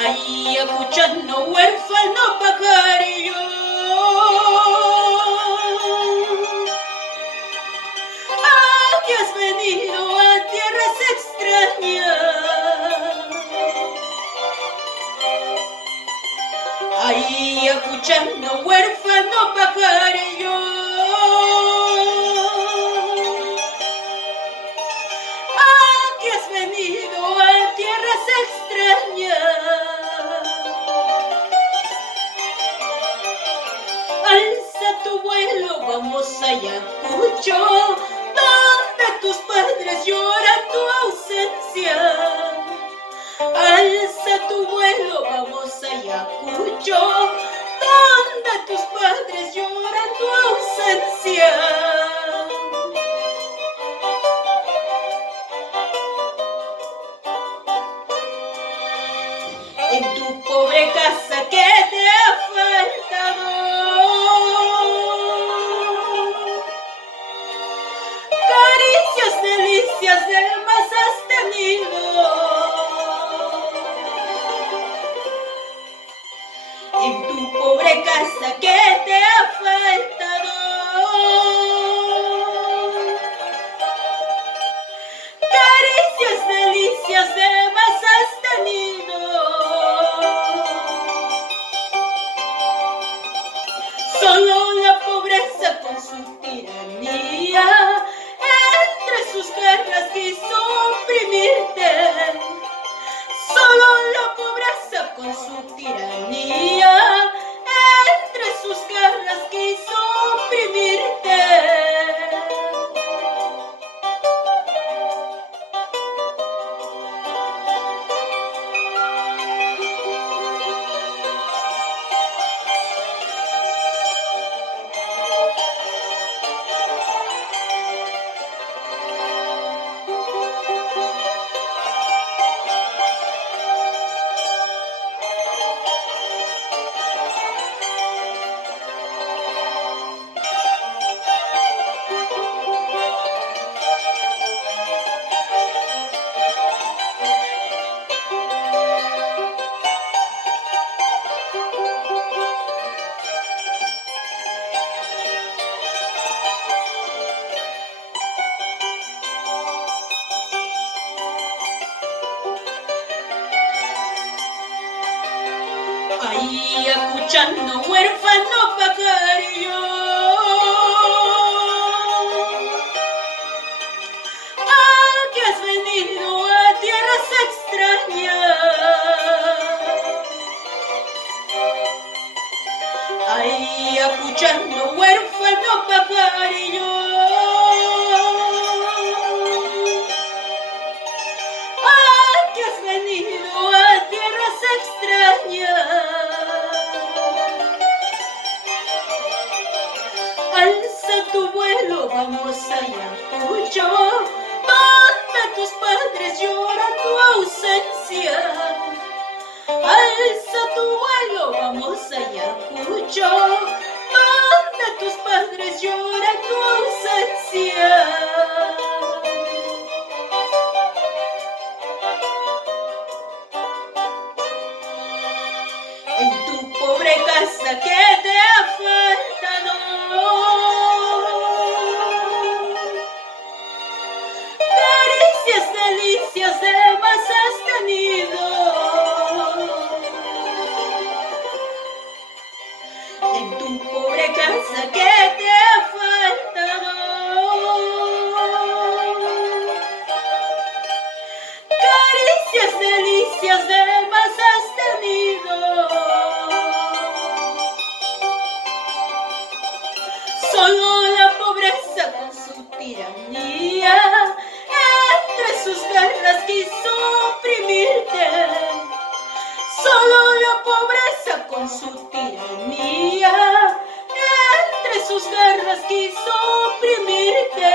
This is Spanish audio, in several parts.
Ahí escuchando huérfano pajarillo, aquí has venido a tierras extrañas. Ahí escuchando huérfano pajarillo, aquí has venido a tierras extrañas. Alza tu vuelo, vamos a Ayacucho, donde tus padres lloran tu ausencia. Alza tu vuelo, vamos a Ayacucho, donde tus padres lloran tu ausencia. En tu pobre casa que te ha faltado caricias, delicias de más has tenido. En tu pobre casa que te ha faltado caricias, delicias de más has tenido. Solo la pobreza con su tiranía entre sus garras quiso oprimirte. Solo la pobreza con su tiranía entre sus garras quiso oprimirte. Ahí escuchando huérfano pajarillo, aquí has venido a tierras extrañas. Ahí escuchando huérfano pajarillo, aquí has venido a tierras extrañas. Alza tu vuelo, vamos a Ayacucho, donde tus padres lloran tu ausencia. Alza tu vuelo, vamos a Ayacucho, donde tus padres lloran tu ausencia. En tu pobre casa que te ha faltado caricias, delicias de más has tenido. En tu pobre casa que te ha faltado caricias, delicias de más has tenido. Solo la pobreza con su tiranía entre sus garras quiso oprimirte. Solo la pobreza con su tiranía entre sus garras quiso oprimirte.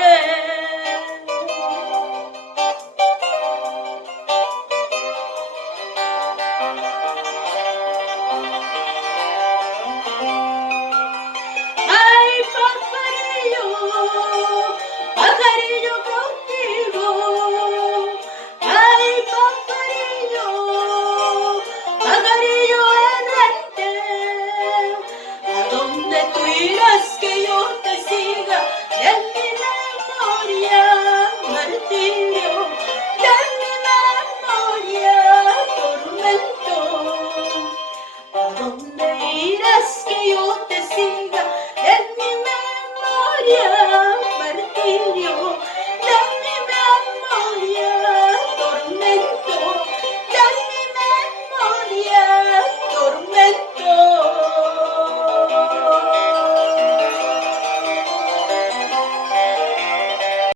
Dios.